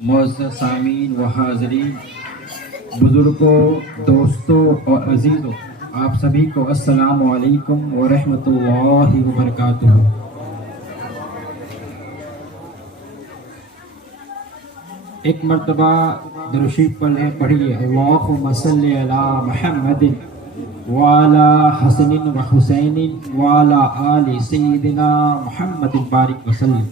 मुअज़्ज़ज़ सामीन व हाज़रीन, बुज़ुर्गों, दोस्तों और अज़ीज़ों, आप सभी को अस्सलामु अलैकुम व रहमतुल्लाहि व बरकातुहू। एक मर्तबा दुरूद शरीफ पढ़िए, अल्लाहुम्मा सल्लि अला मुहम्मदिन व अला हसनिन व हुसैनिन व अला आलि सय्यिदिना मुहम्मदिन बारिक वसल्लम।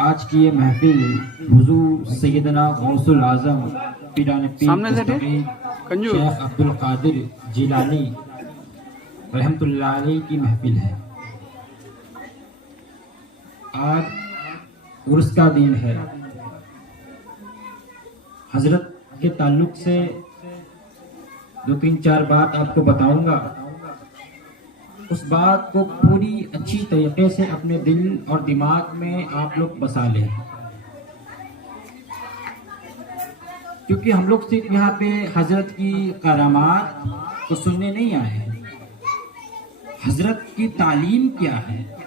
आज की ये महफिल हुजूर सैयदना गौसुल आजम पीराने पीर शेख अब्दुल कादिर जिलानी रहमतुल्लाह अलैह की महफिल है। आज उर्स का दिन है। हजरत के ताल्लुक से दो तीन चार बात आपको बताऊंगा। उस बात को पूरी अच्छी तरीके से अपने दिल और दिमाग में आप लोग बसा लें, क्योंकि हम लोग सिर्फ यहाँ पे हजरत की करामात को सुनने नहीं आए हैं। हजरत की तालीम क्या है,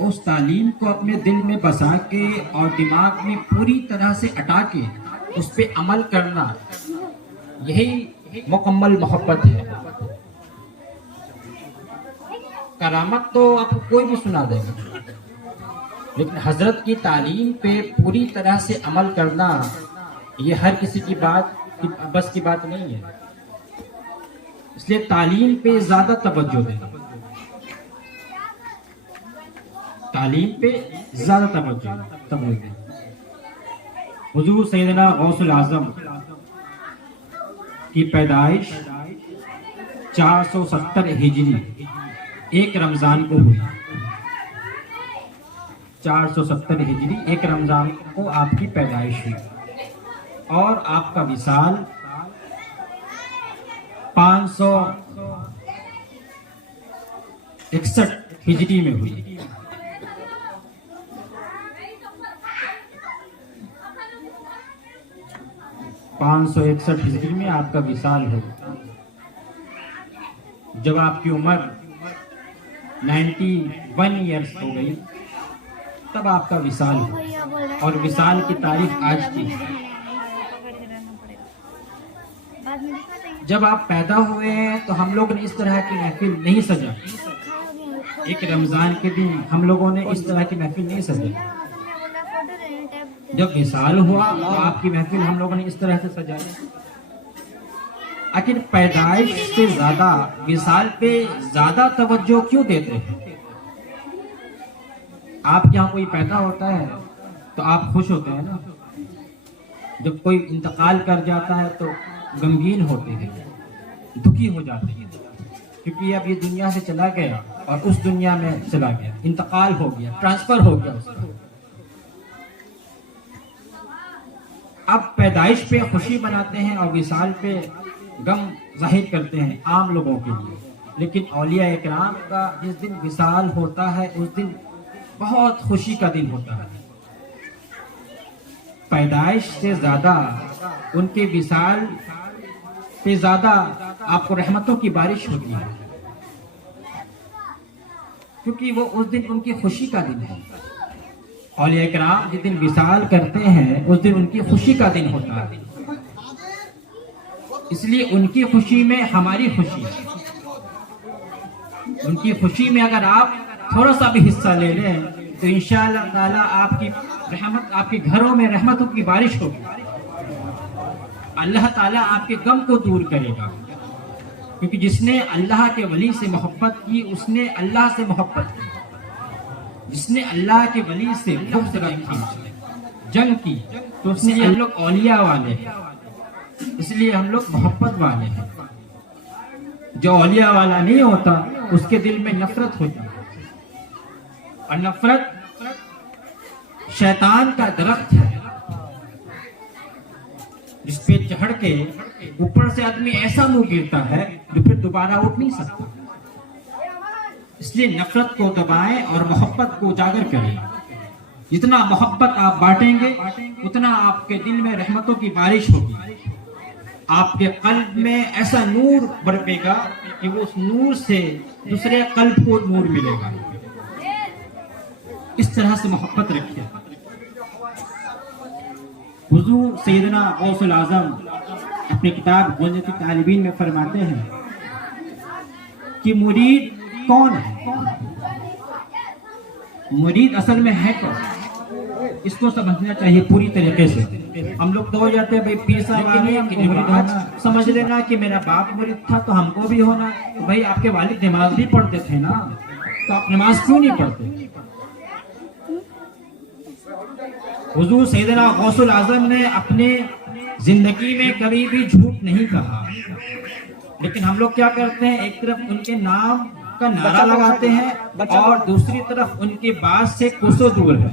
उस तालीम को अपने दिल में बसा के और दिमाग में पूरी तरह से अटा के उस पे अमल करना, यही मुकम्मल मोहब्बत है। करामत तो आपको कोई भी सुना देगा, लेकिन हजरत की तालीम पे पूरी तरह से अमल करना ये हर किसी की बस की बात नहीं है। इसलिए तालीम पे ज्यादा तवज्जो देना, तालीम पे ज्यादा तवज्जो देना। हुजूर सैयदना गौसुल आजम की पैदाइश 470 हिजरी एक रमजान को हुई। 470 हिजरी एक रमजान को आपकी पैदाइश हुई और आपका विसाल 561 हिजरी में हुई। पाँच सौ 61 हिजरी में आपका विसाल हो। जब आपकी उम्र 91 ईयर्स हो गई तब आपका विसाल हुआ, और विसाल की तारीख आज की। जब आप पैदा हुए हैं तो हम लोग ने इस तरह की महफिल नहीं सजा। एक रमजान के दिन हम लोगों ने इस तरह की महफिल नहीं सजा। जब विसाल हुआ तो आपकी महफिल हम लोगों ने इस तरह से सजाई। आखिर पैदाइश से ज्यादा विसाल पे ज्यादा तवज्जो क्यों देते हैं? आपके यहाँ कोई पैदा होता है तो आप खुश होते हैं ना, जब कोई इंतकाल कर जाता है तो गमगीन होते हैं, दुखी हो जाते हैं, क्योंकि अब ये दुनिया से चला गया और उस दुनिया में चला गया, इंतकाल हो गया, ट्रांसफर हो गया उसका। अब पैदाइश पे खुशी मनाते हैं और विसाल पे गम जाहिर करते हैं आम लोगों के लिए। लेकिन औलिया इकराम का जिस दिन विसाल होता है उस दिन बहुत खुशी का दिन होता है। पैदाइश से ज्यादा उनके विसाल पे ज्यादा आपको रहमतों की बारिश होती है, क्योंकि वो उस दिन उनकी खुशी का दिन है। औलिया इकराम जिस दिन विसाल करते हैं उस दिन उनकी खुशी का दिन होता है। इसलिए उनकी खुशी में हमारी खुशी है। उनकी खुशी में अगर आप थोड़ा सा भी हिस्सा ले लें तो इंशाअल्लाह ताला आपकी रहमत, आपके घरों में रहमतों की बारिश होगी। अल्लाह ताला आपके गम को दूर करेगा, क्योंकि जिसने अल्लाह के वली से मोहब्बत की उसने अल्लाह से मोहब्बत की। जिसने अल्लाह के वली से बुग़्ज़ रखी, जंग की, तो उसने हम लोग औलिया वाले हैं, इसलिए हम लोग मोहब्बत वाले हैं। जो औलिया वाला नहीं होता उसके दिल में नफरत होती है, और नफरत शैतान का दरख्त है जिस पे चढ़ के ऊपर से आदमी ऐसा मुंह गिरता है जो फिर दोबारा उठ नहीं सकता। इसलिए नफरत को दबाएं और मोहब्बत को उजागर करें। जितना मोहब्बत आप बांटेंगे उतना आपके दिल में रहमतों की बारिश होगी। आपके कल्ब में ऐसा नूर बरपेगा कि वो उस नूर से दूसरे कल्ब को नूर मिलेगा। इस तरह से मोहब्बत रखिए। हुजूर सैयदना गौसुल आजम अपनी किताब गुंजत तालिबीन में फरमाते हैं कि मुरीद कौन है, मुरीद असल में है कौन, इसको समझना चाहिए पूरी तरीके से। हम लोग तो हो जाते हैं भाई पीर साहब के लिए कि मुरीद होना, समझ लेना कि मेरा बाप मुरीद था तो हमको भी होना। तो भाई आपके वालिद नमाज भी पढ़ते थे ना, तो आप नमाज क्यों नहीं पढ़ते? हुजूर सैयदना गौसुल आजम ने अपने जिंदगी में कभी भी झूठ नहीं कहा, लेकिन हम लोग क्या करते हैं, एक तरफ उनके नाम का नारा लगाते हैं और दूसरी तरफ उनकी बात से कोसों दूर है।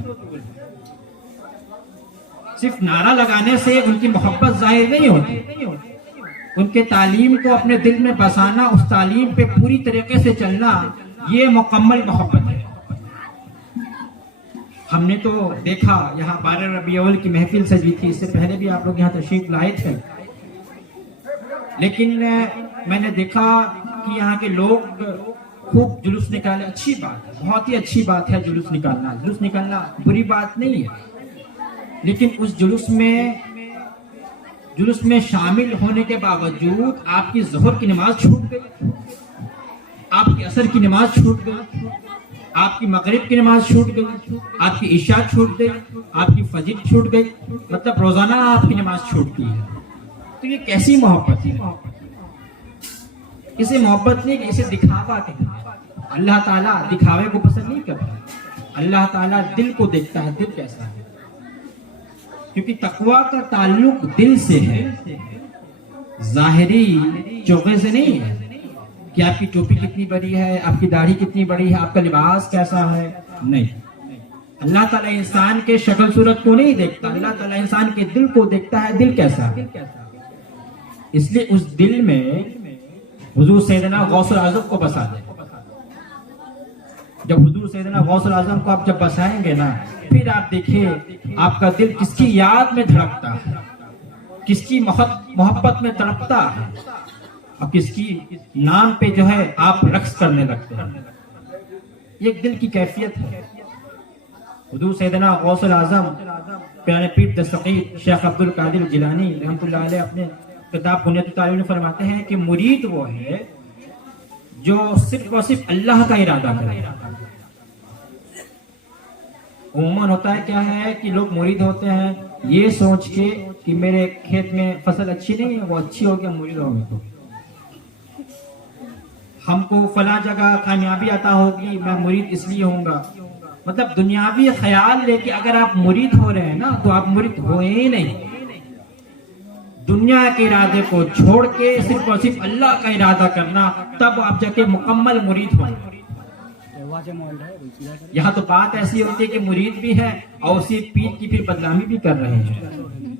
सिर्फ नारा लगाने से उनकी मोहब्बत जाहिर नहीं होती, उनके तालीम को अपने दिल में बसाना, उस तालीम पे पूरी तरीके से चलना, ये मुकम्मल मोहब्बत है। हमने तो देखा यहाँ 12 रबी अव्वल की महफिल सजी थी, इससे पहले भी आप लोग यहाँ तशरीफ लाए थे, लेकिन मैंने देखा कि यहाँ के लोग खूब जुलूस निकाले। अच्छी बात है, बहुत ही अच्छी बात है जुलूस निकालना, जुलूस निकालना बुरी बात नहीं है, लेकिन उस जुलूस में शामिल होने के बावजूद आपकी ज़ोहर की नमाज छूट गई, आपकी असर की नमाज छूट गई, आपकी मगरिब की नमाज छूट गई, आपकी इशा छूट गई, आपकी फजर छूट गई, मतलब रोजाना आपकी नमाज छूटती है। तो ये कैसी मोहब्बत है? इसे मोहब्बत नहीं, इसे दिखावा कहते हैं। अल्लाह ताला दिखावे को पसंद नहीं करता, अल्लाह ताला दिल को देखता है, दिल कैसा है, क्योंकि तकवा का ताल्लुक दिल से है, जाहिरी चौके से नहीं है कि आपकी टोपी कितनी बड़ी है, आपकी दाढ़ी कितनी बड़ी है, आपका लिबास कैसा है, नहीं। अल्लाह ताला इंसान के शक्ल सूरत को नहीं देखता, अल्लाह ताला इंसान के दिल को देखता है, दिल कैसा है। इसलिए उस दिल में हुजूर सैयदना गौसुल आजम को बसा दे। जब हुजूर सैयदना गौसुल आजम को आप जब बसाएंगे ना, फिर आप देखिए आपका दिल किसकी याद में धड़कता है, किसकी मोहब्बत में तड़पता है, और किसकी नाम पे जो है आप रक्स करने लगते हैं। ये एक दिल की कैफियत है। हुजूर सैयदना गौसुल आजम प्यारे पीर दस्तगीर शेख अब्दुल कादिर जिलानी रहमतुल्लाह अलैह अपने किताब बुनियाद तालीम में फरमाते हैं कि मुरीद वो है जो सिर्फ और सिर्फ अल्लाह का इरादा करे। उम्मन होता है क्या है कि लोग मुरीद होते हैं ये सोच के कि मेरे खेत में फसल अच्छी नहीं है, वो अच्छी हो गया मुरीद हो गया, तो हमको फला जगह कामयाबी आता होगी, मैं मुरीद इसलिए होऊंगा। मतलब दुनियावी ख्याल लेके अगर आप मुरीद हो रहे हैं ना, तो आप मुरीद हो ही नहीं। दुनिया के इरादे को छोड़ के सिर्फ और सिर्फ अल्लाह का इरादा करना, तब आप जाके मुकम्मल मुरीद हो। यहाँ तो बात ऐसी होती है कि मुरीद भी है और उसी पीर की फिर बदनामी भी कर रहे हैं।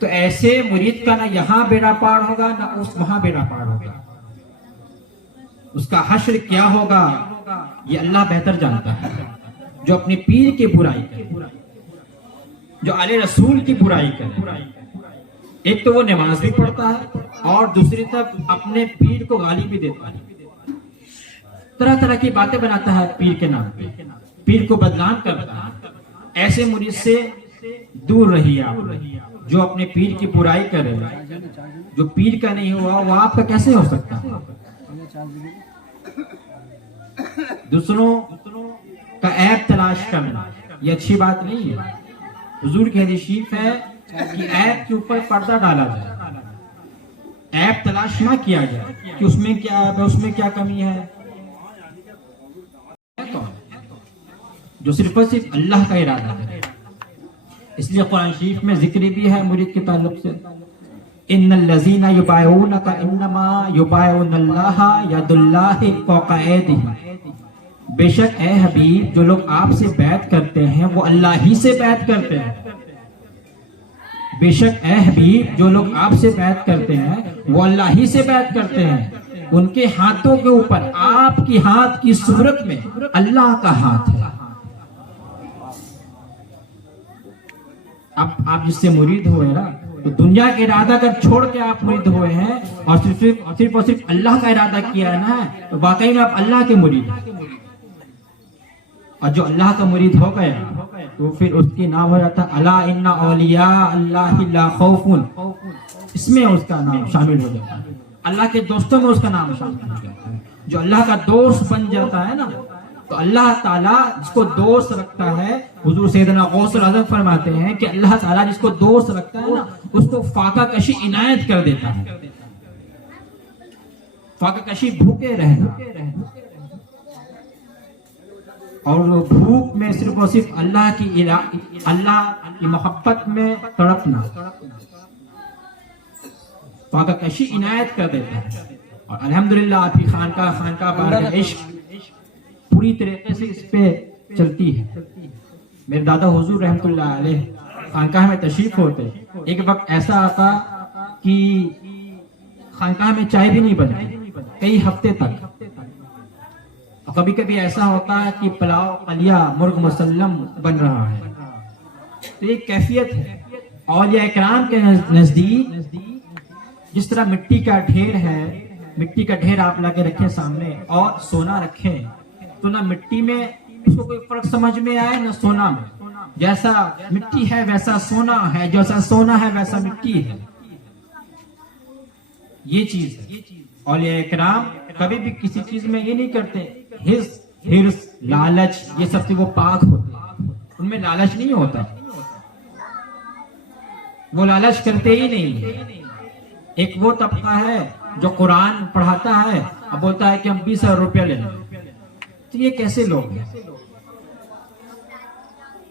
तो ऐसे मुरीद का ना यहाँ बेड़ा पार होगा, ना उस वहां बेड़ा पार होगा। उसका हश्र क्या होगा ये अल्लाह बेहतर जानता है। जो अपने पीर की बुराई करे, जो आले रसूल की बुराई करे, एक तो वो नमाज भी पढ़ता है और दूसरी तरफ अपने पीर को गाली भी देता है, तरह तरह की बातें बनाता है पीर के नाम पे, पीर को बदनाम करता है। ऐसे मुरीद से दूर रहिए आप। जो अपने पीर की बुराई करे, जो पीर का नहीं हुआ वो आपका कैसे हो सकता है? दूसरों का ऐब तलाश करना ये अच्छी बात नहीं है। हुजूर की हदीस शरीफ है कि ऐब के ऊपर पर्दा डाला जाए, ऐब तलाश ना किया जाए कि उसमें क्या ऐब है, उसमें क्या कमी है। जो सिर्फ और सिर्फ अल्लाह का इरादा है। इसलिए कुरान शरीफ में जिक्र भी है मुरीद के ताल्लुक से, इन्नल लज़ीना युबाइऊनका इन्नमा युबाइऊनल्लाह यदुल्लाहि फौका ऐदिहिम। बेशक ए हबीब, जो लोग आपसे बैत करते हैं वो अल्लाह ही से बैत करते हैं। बेशक ए हबीब, जो लोग आपसे बैत करते हैं वो अल्लाह ही से बैत करते हैं। उनके हाथों के ऊपर आपकी हाथ की सूरत में अल्लाह का हाथ है। अब आप जिससे मुरीद हुए ना, तो दुनिया का इरादा अगर छोड़ के आप मुरीद हुए हैं और सिर्फ अल्लाह का इरादा किया है ना, तो वाकई में आप अल्लाह के मुरीद हैं। और जो अल्लाह का मुरीद हो गया तो फिर उसकी नाम हो जाता अला इन्ना औलिया अल्लाह ला खौफुन, इसमें उसका नाम शामिल हो जाता है। अल्लाह के दोस्तों में उसका नाम शामिल हो जाता है। जो अल्लाह का दोस्त बन जाता है ना, तो अल्लाह ताला जिसको दोस्त रखता है, हुजूर सैयदना गौसुल आज़म फरमाते हैं कि अल्लाह ताला जिसको दोस्त रखता है ना, उसको फाका कशी इनायत कर देता है। फाका कशी भूखे रहना, और भूख में सिर्फ और सिर्फ अल्लाह की मोहब्बत में तड़पना, फाका कशी इनायत कर देता है। और अल्हम्दुलिल्लाह आपकी खानका बारगाह इश्क पूरी तरीके से इस पे चलती है। मेरे दादा हुजूर रहमतुल्लाह अलैह खानकाह में तशरीफ होते, एक वक्त ऐसा आता कि खानकाह में चाय भी नहीं बनती कई हफ्ते तक। और कभी कभी ऐसा होता है कि पुलाव कलिया मुर्ग मुसल्लम बन रहा है। तो ये कैफियत है। औलिया इकराम के नजदीक जिस तरह मिट्टी का ढेर है, मिट्टी का ढेर आप लाके रखें सामने और सोना रखें, तो ना मिट्टी में उसको कोई फर्क समझ में आए ना सोना में। जैसा मिट्टी है वैसा सोना है, जैसा सोना है वैसा मिट्टी है। ये चीज है। औलिया इकराम कभी भी किसी चीज में ये नहीं करते हिर्स लालच, ये सब से वो पाक होते हैं, उनमें लालच नहीं होता, वो लालच करते ही नहीं। एक वो तबका है जो कुरान पढ़ाता है और बोलता है कि हम 20,000 रुपया ले लें। तो ये कैसे लोग हैं?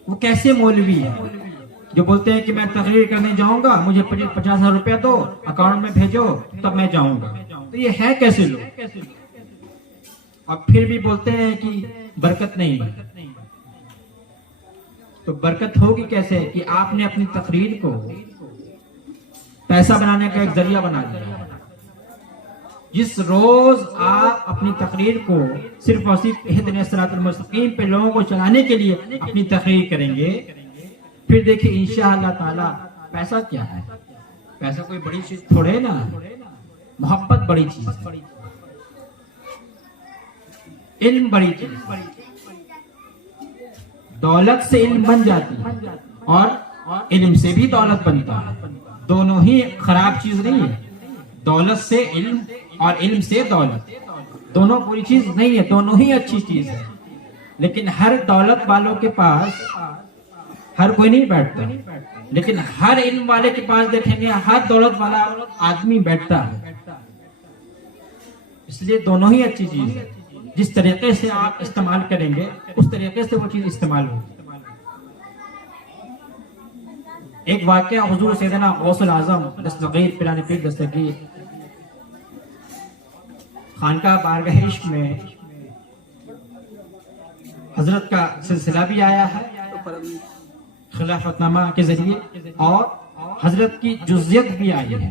वो कैसे मौलवी है जो बोलते हैं कि मैं तकरीर करने जाऊंगा, मुझे 50,000 रुपया दो, अकाउंट में भेजो तब मैं जाऊंगा। तो ये है कैसे लोग? और फिर भी बोलते हैं कि बरकत नहीं है। तो बरकत होगी कैसे कि आपने अपनी तकरीर को पैसा बनाने का एक जरिया बना दिया। जिस रोज आप अपनी तकरीर को सिर्फ और सिर्फ इहदिना सिरातल मुस्तकीम पे लोगों को चलाने के लिए अपनी तकरीर करेंगे, फिर देखिए इंशाअल्लाह ताला पैसा क्या है। पैसा कोई बड़ी चीज थोड़े ना, मोहब्बत बड़ी चीज है, इल्म बड़ी चीज, दौलत से इल्म बन जाती है और इल्म से भी दौलत बनता है। दोनों ही खराब चीज नहीं है। दौलत से इल्म और इल्म से दौलत दोनों बुरी चीज नहीं है, दोनों ही अच्छी चीज है। लेकिन हर दौलत वालों के पास हर कोई नहीं बैठता, लेकिन हर इल्म वाले के पास देखेंगे हर दौलत वाला आदमी बैठता है। इसलिए दोनों ही अच्छी चीज है। जिस तरीके से आप इस्तेमाल करेंगे उस तरीके से वो चीज इस्तेमाल होगी। एक वाकया हुजूर सैयदना गौसुल आज़म दस्तगीर पिराने पीर दस्तगीर खानका बारगाह इश्क में हजरत का सिलसिला भी आया है खिलाफतनामा के जरिए, और हजरत की जुज़ियत भी आई है।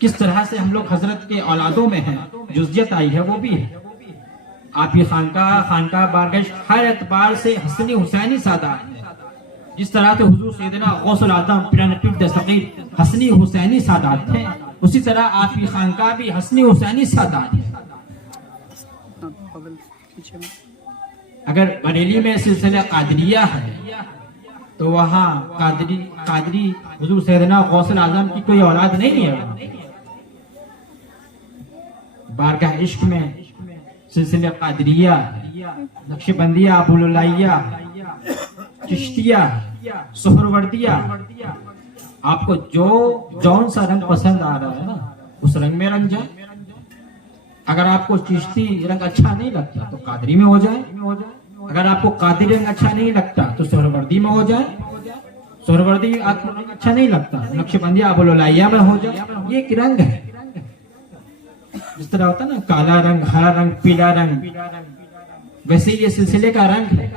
किस तरह से हम लोग हजरत के औलादों में हैं, जुज़ियत आई है वो भी है। आपकी खानका बारगाह हर एतबार से हसनी हुसैनी सादात है। जिस तरह से हुजूर सैयदना गौसुल आज़म पिराने पीर दस्तगीर हसनी हुसैनी सादात थे, उसी तरह आपकी खानका भी हसनी हुसैनी सादात है। अगर बरेली में सिलसिला कादरिया है तो वहाँ कादरी हुजूर सैयदना गौसुल आज़म की कोई औलाद नहीं है। बारगाह इश्क में सिलसिला कादरिया, नक्शबंदिया, अबुलुलाइया, चिश्तिया, सुहरवर्दिया, आपको जो जौन सा रंग पसंद आ रहा है ना उस रंग में रंग जाए। अगर आपको चिश्ती रंग अच्छा नहीं लगता तो कादरी में हो जाए। अगर आपको कादरी रंग अच्छा नहीं लगता तो सुहरवर्दी में हो जाए। सुहरवर्दी आपको रंग अच्छा नहीं लगता नक्शबंदिया, अबुलुलाइया में हो जाए। ये एक रंग है। जिस तरह होता है ना काला रंग, हरा रंग, पीला रंग, वैसे ये सिलसिले का रंग है।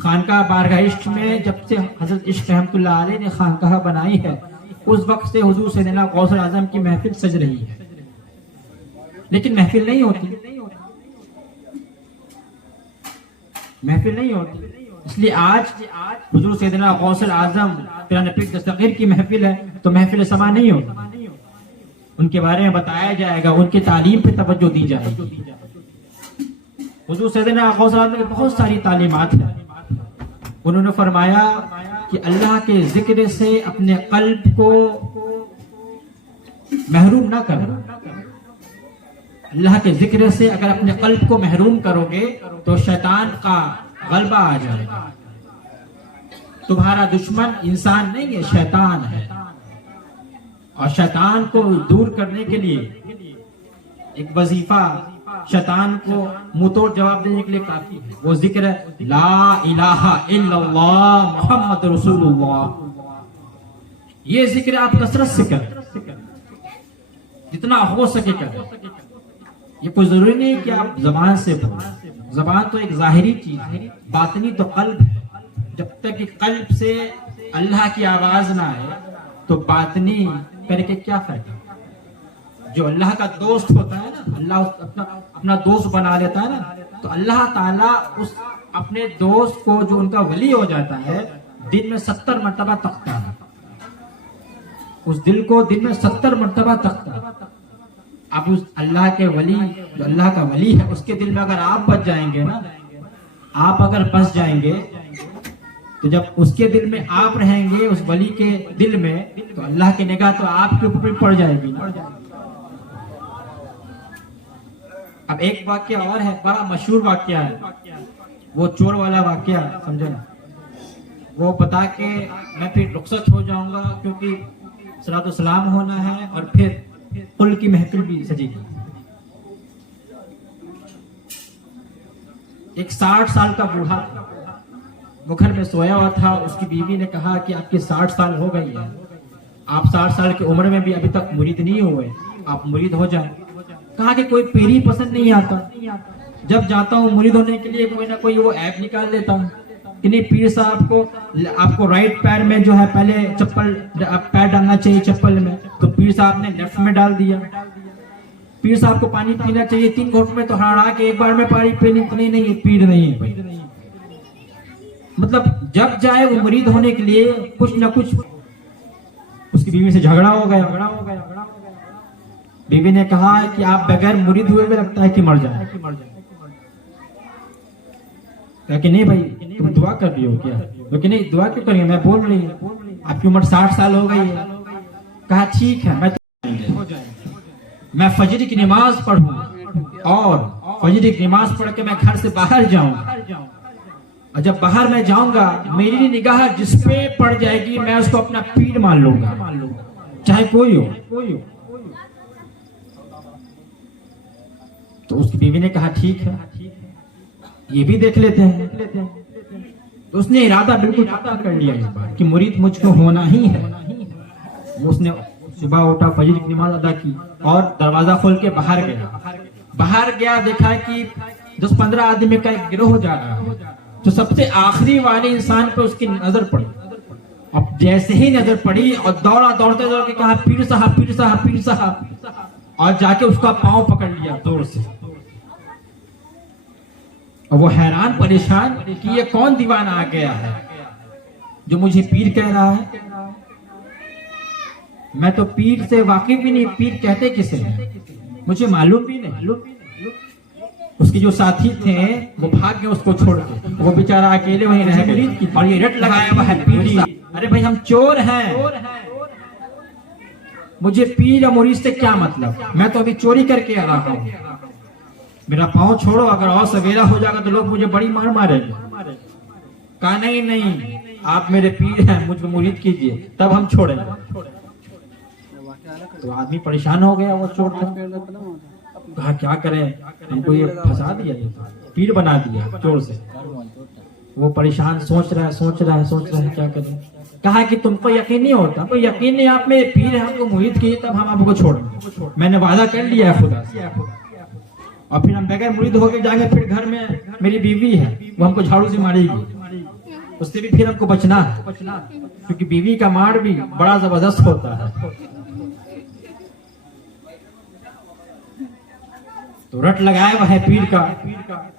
खानका बारगाह इश्क में जब से हजरत इश्क रहमतुल्लाह अलैह ने खानकाह बनाई है, उस वक्त से हुजूर सैयदना गौसुल आज़म की महफिल सज रही है, लेकिन महफिल नहीं होती। इसलिए आज हुजूर सैयदना गौसुल आज़म पिराने पीर दस्तगीर की महफिल है तो महफिल समा नहीं होती। उनके बारे में बताया जाएगा, उनकी तालीम पे तवज्जो दी जाएगी। हुजूर सैयदना गौस आज़म की बहुत सारी तालीमात हैं। उन्होंने फरमाया कि अल्लाह के जिक्र से अपने कल्ब को महरूम ना करो। अल्लाह के जिक्र से अगर अपने कल्ब को महरूम करोगे तो शैतान का गलबा आ जाएगा। तुम्हारा दुश्मन इंसान नहीं है, शैतान है। और शैतान को दूर करने के लिए एक वजीफा शैतान को मुंहतोड़ जवाब देने के लिए काफी है, वो जिक्र है ला इलाहा इल्लल्लाह मुहम्मद रसूलुल्लाह। ये जिक्र आप कसरत से करें, जितना हो सके करें। ये कोई जरूरी नहीं कि आप जबान से बोलें, जबान तो एक जाहिरी चीज है, बातनी तो कल्ब है। जब तक कि कल्ब से अल्लाह की आवाज ना आए तो बातनी करके क्या फायदा। जो अल्लाह का दोस्त होता है ना, अल्लाह अपना दोस्त बना लेता है ना, तो अल्लाह ताला उस अपने दोस्त को जो उनका वली हो जाता है दिन में 70 मरतबा तकता है। उस दिल को दिन में 70 मरतबा तकता है। आप उस अल्लाह के वली, जो अल्लाह का वली है, उसके दिल में अगर आप बच जाएंगे ना, आप अगर बस जाएंगे तो जब उसके दिल में आप रहेंगे, उस वली के दिल में, तो अल्लाह की निगाह तो आपके ऊपर पड़ जाएगी ना। अब एक वाक्य और है, बड़ा मशहूर वाक्य है, वो चोर वाला वाक्य, समझो ना। वो बता के मैं फिर रुखसत हो जाऊंगा क्योंकि सलातो सलाम होना है और फिर कुल की महफिल भी सजेगी। एक 60 साल का बूढ़ा वो घर में सोया हुआ था। उसकी बीवी ने कहा कि आपकी 60 साल हो गई है, आप 60 साल की उम्र में भी अभी तक मुरीद नहीं हुए, आप मुरीद हो जाए। कहा कि कोई पीर ही पसंद नहीं आता, जब जाता हूँ मुरीद होने के लिए कोई ना कोई वो ऐप निकाल लेता हूँ कि नहीं, पीर साहब को आपको राइट पैर में जो है पहले चप्पल पैर डालना चाहिए चप्पल में, तो पीर साहब ने लेफ्ट में डाल दिया। पीर साहब को पानी पीना चाहिए 3 घोट में, तो हड़ा के एक बार में पानी पीने, नहीं ये पीर नहीं है भाई। मतलब जब जाए वो मुरीद होने के लिए कुछ ना कुछ। उसकी बीवी से झगड़ा हो गया। बीवी ने कहा कि आप बगैर मुरीद हुए भी लगता है कि मर जाए। कहा कि नहीं भाई तुम दुआ कर रही हो क्या? क्योंकि नहीं दुआ क्यों करेंगे, मैं बोल रही हूँ आपकी उम्र 60 साल हो गई है। कहा ठीक है, मैं फजर की नमाज पढ़ूं और फजर की नमाज पढ़ के मैं घर से बाहर जाऊं, और जब बाहर मैं जाऊंगा मेरी निगाह जिस पे पड़ जाएगी मैं उसको अपना पीर मान लूंगा, चाहे कोई हो। तो उसकी बीवी ने कहा ठीक है, ये भी देख लेते हैं। तो उसने इरादा बिल्कुल पक्का कर लिया इस बार कि मुरीद मुझको होना ही है। उसने सुबह उठा, फजर की नमाज अदा की और दरवाजा खोल के बाहर गया। देखा कि 10-15 आदमी का एक गिरोह जा रहा है। तो सबसे आखिरी वाले इंसान पे उसकी नजर पड़ी। अब जैसे ही नजर पड़ी और दौड़ते कहा पीर साहब, और जाके उसका पांव पकड़ लिया जोर से। और वो हैरान परेशान कि ये कौन दीवाना आ गया है जो मुझे पीर कह रहा है। मैं तो पीर से वाकिफ भी नहीं, पीर कहते किसे हैं मुझे मालूम भी नहीं। उसके जो साथी थे वो भाग गए उसको छोड़ के, वो बेचारा अकेले वहीं रह गए। और ये रट लगाया हुआ है पीर, अरे भाई हम चोर हैं, मुझे पीर या मुरीद से क्या मतलब, मैं तो अभी चोरी करके आ रहा हूँ, मेरा पाँव छोड़ो, अगर और सवेरा हो जाएगा तो लोग मुझे बड़ी मार मारेंगे। कहा नहीं आप मेरे पीर हैं, मुझको मुरीद कीजिए तब हम छोड़ेंगे। तो आदमी परेशान हो गया, वो चोर कहा क्या करें, हमको ये फंसा दिया, ये पीर बना दिया चोर से। वो परेशान सोच रहा है क्या करें। कहा कि तुमको यकीन नहीं होता, कोई यकीन नहीं, आप मेरे पीर हैं, हमको मुरीद कीजिए तब हम आपको छोड़ेंगे। मैंने वादा कर लिया है खुदा से। और फिर हम बगैर मुरीद होके जाएंगे, फिर घर में मेरी बीवी है वो हमको झाड़ू से मारेगी, उससे भी फिर हमको बचना है, क्योंकि बीवी का मार भी बड़ा जबरदस्त होता है। तो रट लगाया हुआ है पीर का।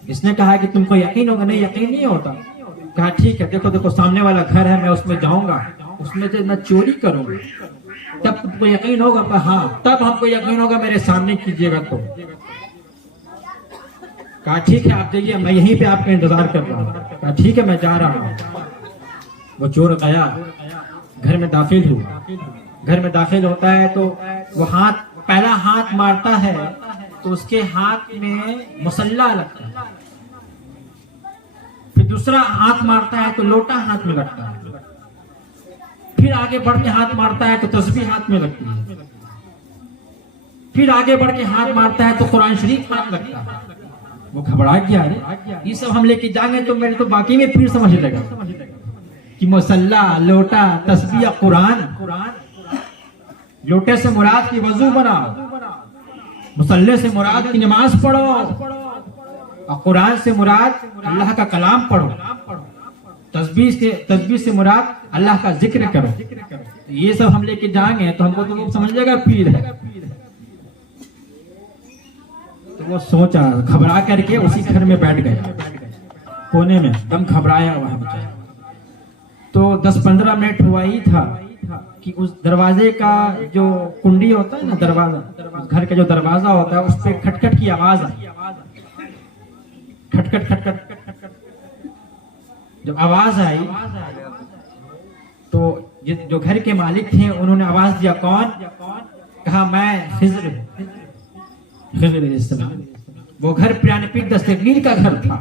इसने कहा कि तुमको यकीन होगा, नहीं यकीन नहीं होता। कहा ठीक है, देखो सामने वाला घर है, मैं उसमें जाऊंगा, उसमें से मैं चोरी करूंगा, तब तुमको यकीन होगा। हाँ तब हमको यकीन होगा, मेरे सामने कीजिएगा। तो कहा ठीक है आप जाइए, मैं यहीं पे आपका इंतजार कर रहा हूँ। कहा ठीक है मैं जा रहा हूँ। वो चोर गया, घर में दाखिल हुआ। घर में दाखिल होता है तो वो पहला हाथ मारता है तो उसके हाथ में मुसल्ला लगता है। फिर दूसरा हाथ मारता है तो लोटा हाथ में लगता है। फिर आगे बढ़ के हाथ मारता है तो तस्बीह हाथ में लगती है। फिर आगे बढ़ के हाथ मारता है तो कुरान शरीफ हाथ लगता है। वो घबरा गया, अरे ये सब हम लेके जाएंगे तो मेरे तो बाकी में फिर समझ लगा कि मुसल्ला, लोटा, तस्बीह, कुरान। लोटे से मुराद की वजू बनाओ, मुसल्ले से मुराद की नमाज पढ़ो, और कुरान से मुराद अल्लाह का कलाम पढ़ो, तस्बीह से मुराद अल्लाह का जिक्र करो। ये सब हम लेके जाएंगे तो हमको तो लोग समझ लेगा पीर है। तो वो सोचा, घबरा करके उसी घर में बैठ गया, कोने में एकदम घबराया हुआ है बेचारा। तो 10-15 मिनट हुआ ही था कि उस दरवाजे का जो कुंडी होता है ना, दरवाजा, घर का जो दरवाजा होता है, उस पर खटखट की आवाज आई। खटखट खटखट। जब आवाज आई तो जो घर के मालिक थे उन्होंने आवाज दिया, कौन? कहा मैं खिज़्र अलैहिस्सलाम। वो घर पुराने पीर दस्तगीर का घर था,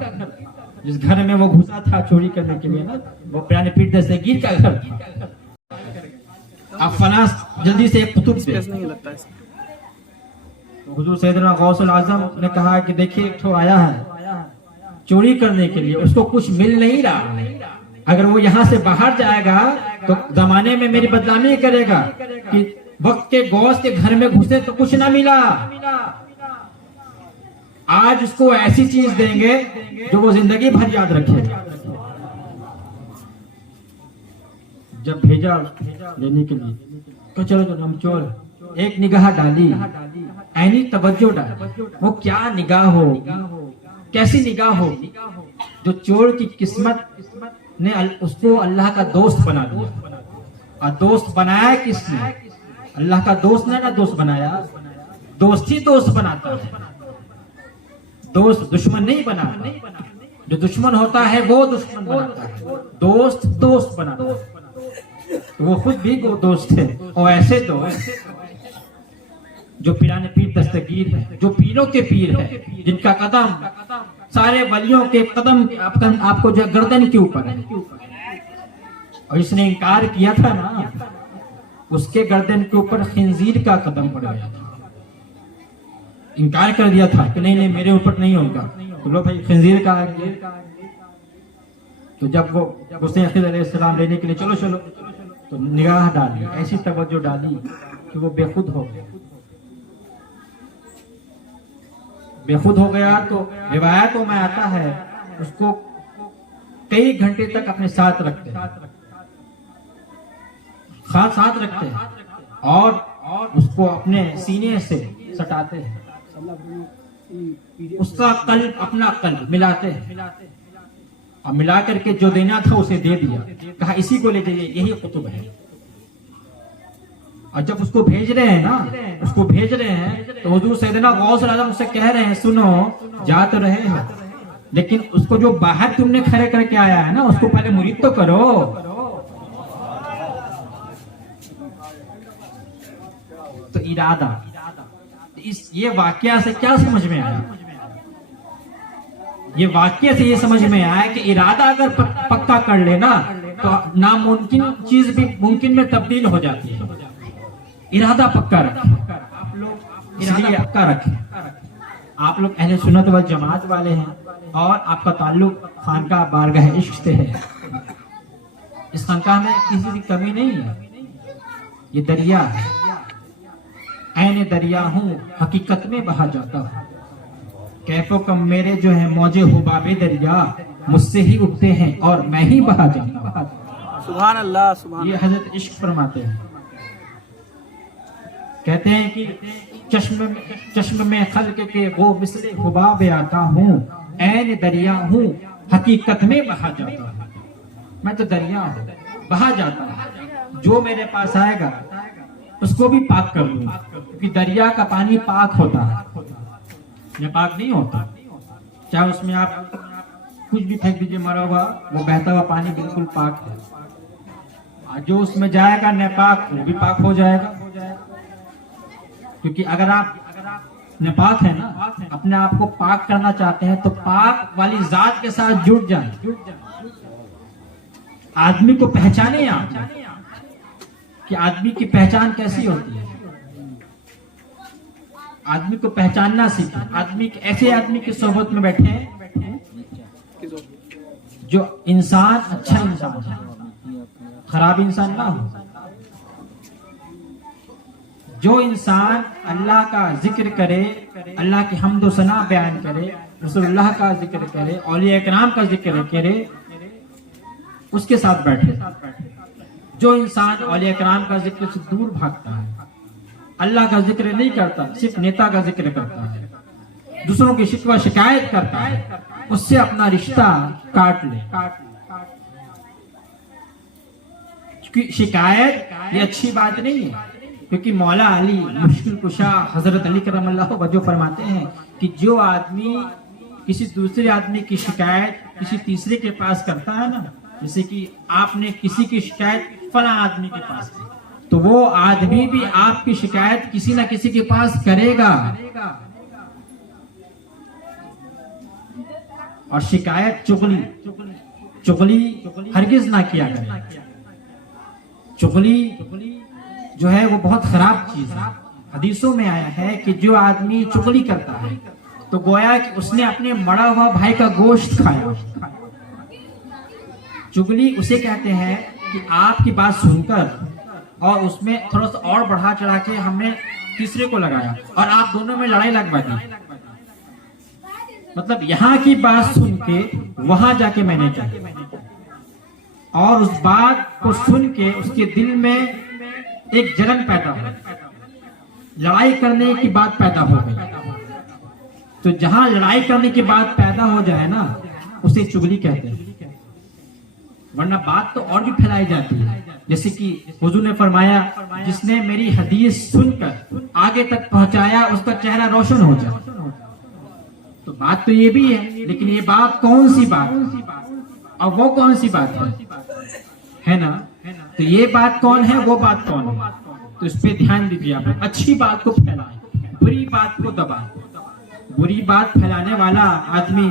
जिस घर में वो घुसा था चोरी करने के लिए ना, वो पुराने पीर दस्तगीर का घर था। आप फनास जल्दी से एक कुतुब से नहीं लगता है। तो हुजूर सैयदना गौसुल आजम ने कहा कि देखिए एक तो आया है चोरी करने के लिए, उसको कुछ मिल नहीं रहा। अगर वो यहाँ से बाहर जाएगा तो जमाने में मेरी बदनामी करेगा कि वक्त के गौस के घर में घुसे तो कुछ ना मिला। आज उसको ऐसी चीज देंगे जो वो जिंदगी भर याद रखेगा। जब भेजा लेने के लिए तो चलो तो हम चोर, एक निगाह डाली, ऐनी तवज्जो डाली। वो क्या निगाह हो, कैसी निगाह हो, जो चोर की किस्मत ने उसको अल्लाह का दोस्त बना दिया। और दोस्त बनाया किसने? अल्लाह का दोस्त ने ना दोस्त बनाया, दोस्त ही दोस्त बनाता है, दोस्त दुश्मन नहीं बनाता। जो दुश्मन होता है वो दुश्मन बनाता है, दोस्त दोस्त बनाता है। तो वो खुद भी वो दोस्त है। और ऐसे दोस्त जो पीराने पीर दस्तगीर है, जो पीरों के पीर है, जिनका कदम सारे वलियों के कदम आपको जो गर्दन के ऊपर है। और इसने इनकार किया था ना, उसके गर्दन के ऊपर खिंजीर का कदम पड़ गया था। इनकार कर दिया था कि नहीं नहीं मेरे ऊपर नहीं होगा। तो लो भाई खिंजीर का। तो जब वो हुसैन खिज़्र अलैहिस्सलाम लेने के लिए चलो चलो, तो निगाह डाली, ऐसी तवज्जो डाली कि वो बेखुद हो गया। बेखुद हो गया तो रिवायतों में आता है उसको कई घंटे तक अपने साथ रखते हैं, साथ रखते हैं और उसको अपने सीने से सटाते हैं, उसका कल्ब अपना कल्ब मिलाते हैं। और मिला करके जो देना था उसे दे दिया, कहा इसी को ले जाइए, यही कुतुब है। और जब उसको भेज रहे हैं ना, उसको भेज रहे हैं तो हुजूर सैयदना गौस आजम उससे कह रहे हैं, सुनो जा तो रहे हो, लेकिन उसको जो बाहर तुमने खड़े करके आया है ना, उसको पहले मुरीद तो करो। तो इरादा, ये वाकया से क्या समझ में आया? ये वाकया से ये समझ में आया कि इरादा अगर पक्का कर लेना तो नामुमकिन चीज भी मुमकिन में तब्दील हो जाती है। इरादा पक्का रखें, आप लोग इरादा पक्का रखें। आप लोग अहले सुन्नत वल जमात वाले हैं और आपका ताल्लुक खानकाह बारगाह इश्क से है। इस खानकाह में किसी की कमी नहीं है। ये दरिया है, ऐने दरिया हूँ हकीकत में बहा जाता हूँ। कैफो कम मेरे जो है मौजे हुबाबे दरिया, मुझसे ही उठते हैं और मैं ही बहा जाता हूँ। सुभान अल्लाह, सुभान। ये हजरत इश्क फरमाते हैं, कहते हैं कि चश्म में खल्क के वो मिसले हुबाबे आता हूँ, ऐन दरिया हूँ हकीकत में बहा जाता हूँ। मैं तो दरिया हूँ, बहा जाता हूँ। जो मेरे पास आएगा उसको भी पाक कर लूंगा, क्योंकि दरिया का पानी पाक होता है, ये पाक नहीं होता। चाहे उसमें आप कुछ भी फेंक दीजिए मरा हुआ, वो बहता हुआ पानी बिल्कुल पाक है। और जो उसमें जाएगा नापाक वो भी पाक हो जाएगा। क्योंकि अगर आप नापाक है ना, अपने आप को पाक करना चाहते हैं तो पाक वाली जात के साथ जुड़ जाए। आदमी को पहचाने आप कि आदमी की पहचान कैसी होती है। आदमी को पहचानना सीखे। आदमी ऐसे आदमी की सोहबत में बैठे हैं जो इंसान अच्छा इंसान है, खराब इंसान ना हो। जो इंसान अल्लाह का जिक्र करे, अल्लाह की हम्दो सना बयान करे, रसूलुल्लाह का जिक्र करे, औलिया इकराम का जिक्र करे, उसके साथ बैठे। जो इंसान औलिया इकराम का जिक्र से दूर भागता है, अल्लाह का जिक्र नहीं करता, सिर्फ नेता का जिक्र करता है, दूसरों की शिकवा शिकायत करता है, उससे अपना रिश्ता काट ले। क्योंकि शिकायत ये अच्छी बात नहीं है। क्योंकि मौला अली मुश्किल कुशा हजरत अली करमल्लाहु वजह फरमाते हैं कि जो आदमी किसी दूसरे आदमी की शिकायत किसी तीसरे के पास करता है ना, जैसे कि आपने किसी की शिकायत फला आदमी के पास की, तो वो आदमी भी आपकी शिकायत किसी ना किसी के पास करेगा। और शिकायत चुगली हरगिज ना किया करें। चुगली जो है वो बहुत खराब चीज है। हदीसों में आया है कि जो आदमी चुगली करता है तो गोया कि उसने अपने मरा हुआ भाई का गोश्त खाया। चुगली उसे कहते हैं कि आपकी बात सुनकर और उसमें थोड़ा सा और बढ़ा चढ़ा के हमने तीसरे को लगाया और आप दोनों में लड़ाई लगवा दी। मतलब यहाँ की बात सुन के वहां जाके मैंने कहा और उस बात को सुन के उसके दिल में एक जलन पैदा हो, लड़ाई करने की बात पैदा हो गई। तो जहां लड़ाई करने की बात पैदा हो जाए ना, उसे चुगली कहते हैं। वरना बात तो और भी फैलाई जाती है। जैसे कि हुजूर ने फरमाया, जिसने मेरी हदीस सुनकर आगे तक पहुंचाया उसका चेहरा रोशन हो जाए। तो बात तो ये भी है, लेकिन ये बात कौन सी बात और वो कौन सी बात है ना? तो ये बात कौन है, वो बात कौन है? तो इस पे ध्यान दीजिए। आप अच्छी बात को फैलाएं, बुरी बात को दबाएं। बुरी बात फैलाने वाला आदमी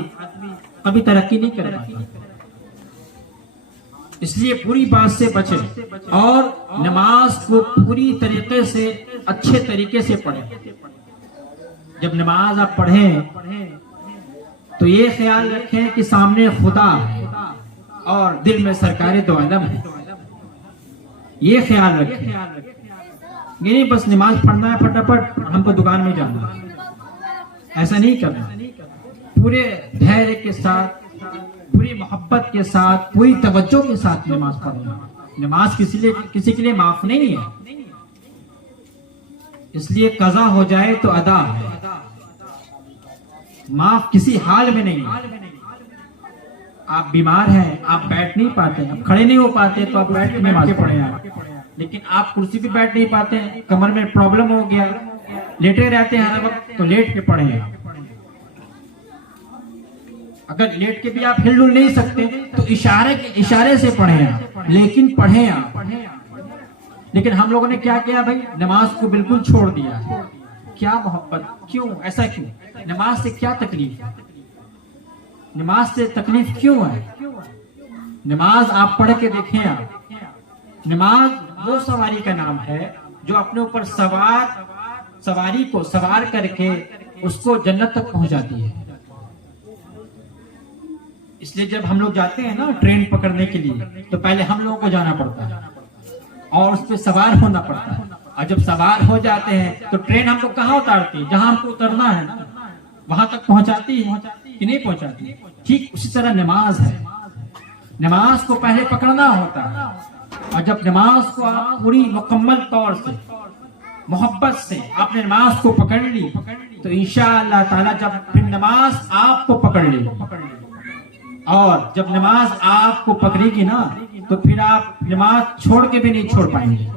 कभी तरक्की नहीं कर पाता। इसलिए बुरी बात से बचे और नमाज को पूरी तरीके से अच्छे तरीके से पढ़ें। जब नमाज आप पढ़ें तो ये ख्याल रखें कि सामने खुदा है और दिल में सरकारे दो आलम है। ये ख्याल रखें। ये नहीं बस नमाज पढ़ना है फटाफट, हमको दुकान में जाना है, ऐसा नहीं करना। पूरे धैर्य के साथ, पूरी मोहब्बत के साथ, पूरी तवज्जो के साथ नमाज पढ़ना। नमाज किसी के लिए माफ नहीं है। इसलिए कज़ा हो जाए तो अदा है, माफ किसी हाल में नहीं है। आप बीमार हैं, आप बैठ नहीं पाते, आप खड़े नहीं हो पाते, तो आप बैठ के नमाज पढ़ें आप। लेकिन आप कुर्सी पे बैठ नहीं पाते, कमर में प्रॉब्लम हो गया, लेटे रहते हैं हर वक्त, तो लेट के पढ़ें आप। अगर लेट के भी आप हिलडुल नहीं सकते तो इशारे से पढ़ें आप, लेकिन पढ़ें आप। लेकिन हम लोगों ने क्या किया भाई, नमाज को बिल्कुल छोड़ दिया। क्या मोहब्बत, क्यों ऐसा क्यों? नमाज से क्या तकलीफ है? नमाज से तकलीफ क्यों है? नमाज आप पढ़ के देखें आप। नमाज वो सवारी का नाम है जो अपने ऊपर सवारी को सवार करके उसको जन्नत तक पहुंचाती है। इसलिए जब हम लोग जाते हैं ना ट्रेन पकड़ने के लिए, तो पहले हम लोगों को जाना पड़ता है और उस पर सवार होना पड़ता है। और जब सवार हो जाते हैं तो ट्रेन हमको कहाँ उतारती है? जहां हमको उतरना है ना, वहां तक पहुंचाती है कि नहीं पहुंचाती? ठीक उसी तरह नमाज है। नमाज को पहले पकड़ना होता है, और जब नमाज को आप पूरी मुकम्मल तौर से मोहब्बत से आपने नमाज को पकड़ ली, तो इंशाअल्लाह ताला जब फिर नमाज आपको पकड़ ली, और जब नमाज आपको पकड़ेगी ना, तो फिर आप नमाज छोड़ के भी नहीं छोड़ पाएंगे।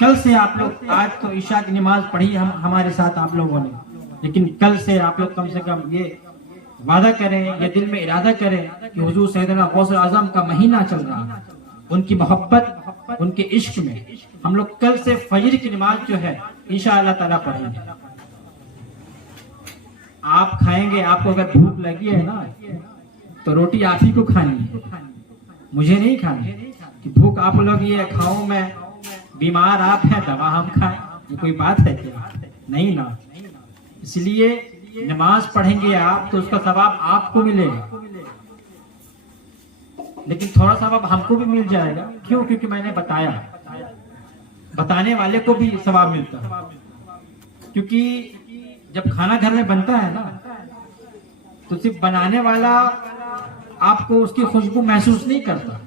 कल से आप लोग, आज तो ईशा की नमाज पढ़ी हमारे साथ आप लोगों ने, लेकिन कल से आप लोग कम से कम ये वादा करें, ये दिल में इरादा करें कि हुजूर सैयदना गौस आजम का महीना चल रहा है, उनकी मोहब्बत, उनके इश्क में हम लोग कल से फजर की नमाज जो है इंशाअल्लाह ताला पढ़ेंगे। आप खाएंगे, आपको अगर भूख लगी है ना तो रोटी आप ही को खानी है, मुझे नहीं खानी। कि भूख आप लोग ये खाओ, मैं बीमार आप हैं, दवा हम खाएं, ये कोई बात है क्या? नहीं ना। इसलिए नमाज पढ़ेंगे आप तो उसका सवाब आपको मिलेगा, लेकिन थोड़ा सवाब हमको भी मिल जाएगा। क्यों? क्योंकि मैंने बताया, बताने वाले को भी सवाब मिलता है। क्योंकि जब खाना घर में बनता है ना तो सिर्फ बनाने वाला आपको उसकी खुशबू महसूस नहीं करता,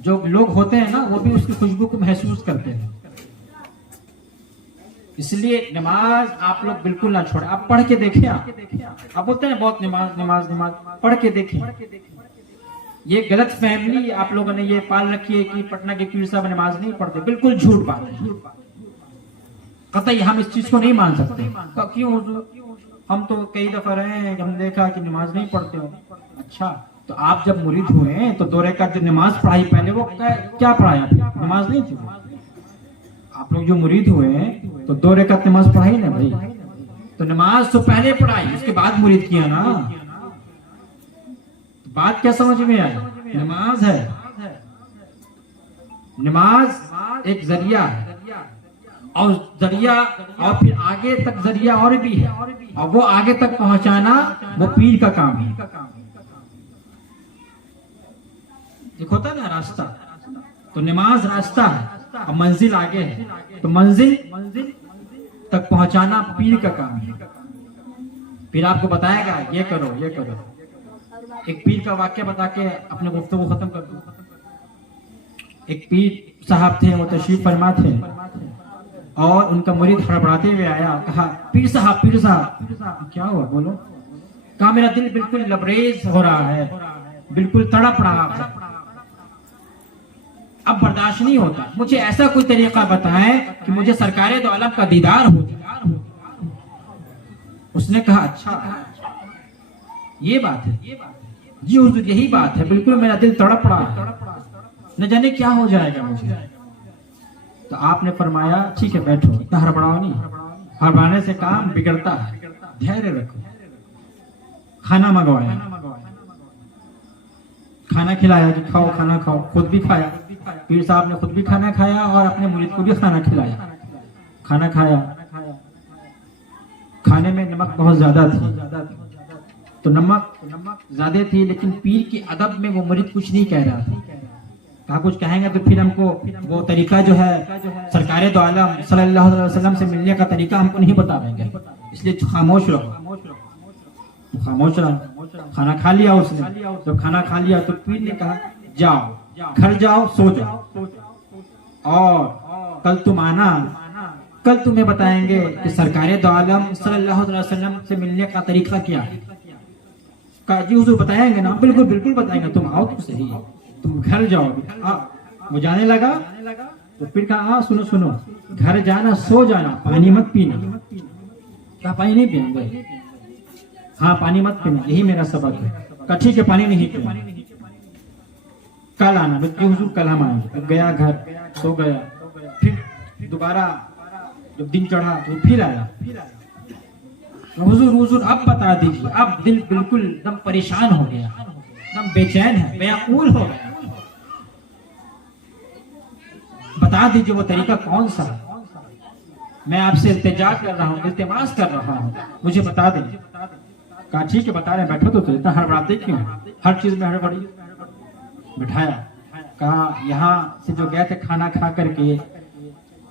जो लोग होते हैं ना वो भी उसकी खुशबू को महसूस करते हैं। इसलिए नमाज आप लोग बिल्कुल ना छोड़े, आप पढ़ के देखें। आप बोलते हैं बहुत नमाज नमाज नमाज, पढ़ के देखें। ये गलत फहमी आप लोगों ने ये पाल रखी है कि पटना के पीर साहब नमाज नहीं पढ़ते, बिल्कुल झूठ बात है। कतई हम इस चीज को नहीं मान सकते। क्यों? हम तो कई दफा रहे हैं, हम देखा कि नमाज नहीं पढ़ते हो। अच्छा, तो आप जब मुरीद हुए तो 2 रकात जो नमाज पढ़ाई पहले वो क्या पढ़ाया? नमाज नहीं थी। आप लोग जो मुरीद हुए तो 2 रकात नमाज पढ़ाई ना भाई, तो नमाज तो पहले पढ़ाई, उसके बाद मुरीद किया ना। बात क्या समझ में आई? नमाज है, नमाज एक जरिया है, और जरिया और फिर आगे तक जरिया और भी है, और वो आगे तक पहुंचाना वो पीर का काम है। एक होता है ना रास्ता, तो नमाज रास्ता है और मंजिल आगे है, तो मंजिल तक पहुंचाना पीर का काम है। फिर आपको बताएगा ये करो ये करो। एक पीर का वाक्य बता के अपने गुफ्तगू खत्म कर दूं। एक पीर साहब थे, वो तशरीफ फरमा थे, और उनका मुरीद हड़बड़ाते हुए आया, कहा पीर साहब पीर साहब क्या हुआ? बोलो। कहा मेरा दिल बिल्कुल लबरेज हो रहा है, बिल्कुल तड़प रहा है, अब बर्दाश्त नहीं होता, मुझे ऐसा कोई तरीका बताएं कि मुझे सरकारे दो आलम का दीदार हो। उसने कहा अच्छा ये बात है? जी हुजूर यही बात है, बिल्कुल मेरा दिल तड़प रहा है, न जाने क्या हो जाएगा मुझे। तो आपने फरमाया ठीक है बैठो, इतना हड़बड़ाओ नहीं, हड़बड़ाने से काम बिगड़ता है, धैर्य रखो। खाना मंगवाया, खाना खिलाया कि खाओ खाना खाओ, खुद भी खाया। पीर साहब ने खुद भी खाना खाया और अपने मुरीद को भी खाना खिलाया। खाना खाया, खाने में नमक बहुत ज्यादा थी, तो नमक ज्यादा थी, लेकिन पीर के अदब में वो मुरीद कुछ नहीं कह रहा था। कहा कुछ कहेंगे तो फिर हमको वो तरीका जो है सरकारे दो आलम सल्लल्लाहु अलैहि वसल्लम से मिलने का तरीका हमको नहीं बताएंगे, इसलिए खामोश रहो। खामोश रहो। खाना खा लिया उसने, जब खाना खा लिया तो पीर ने कहा जाओ घर जाओ सो जाओ, और कल तुम आना, कल तुम्हें बताएंगे कि सरकारे दो आलम सल्लल्लाहु अलैहि वसल्लम से मिलने का तरीका क्या है। कहा जी हुजूर बताएंगे ना? बिल्कुल बिल्कुल बताएंगे, तुम आओ तो सही, तुम घर जाओ। वो जाने लगा तो फिर कहा हाँ सुनो सुनो, घर जाना सो जाना, पानी मत पीना। क्या पानी नहीं पिएंगे? हाँ पानी मत पीना, यही मेरा सबक है। कहा ठीक है पानी नहीं पीना, कल आना। हुजूर कल हम आएंगे। गया घर, सो गया, फिर दोबारा जब दिन चढ़ा तो फिर आया। हुजूर हुजूर अब बता दीजिए। अब दिल बिल्कुल एकदम परेशान हो गया, एकदम बेचैन है, बेअकूल हो गया। बता दीजिए वो तरीका कौन सा है, मैं आपसे इल्तिजा कर रहा हूँ, इल्तिमास कर रहा हूँ, मुझे बता दीजिए। कहा ठीक है बता रहे, बैठो तो इतना हड़बड़ाते क्यों? हर चीज में हड़बड़ी। बिठाया, कहा यहाँ से जो गए थे खाना खा करके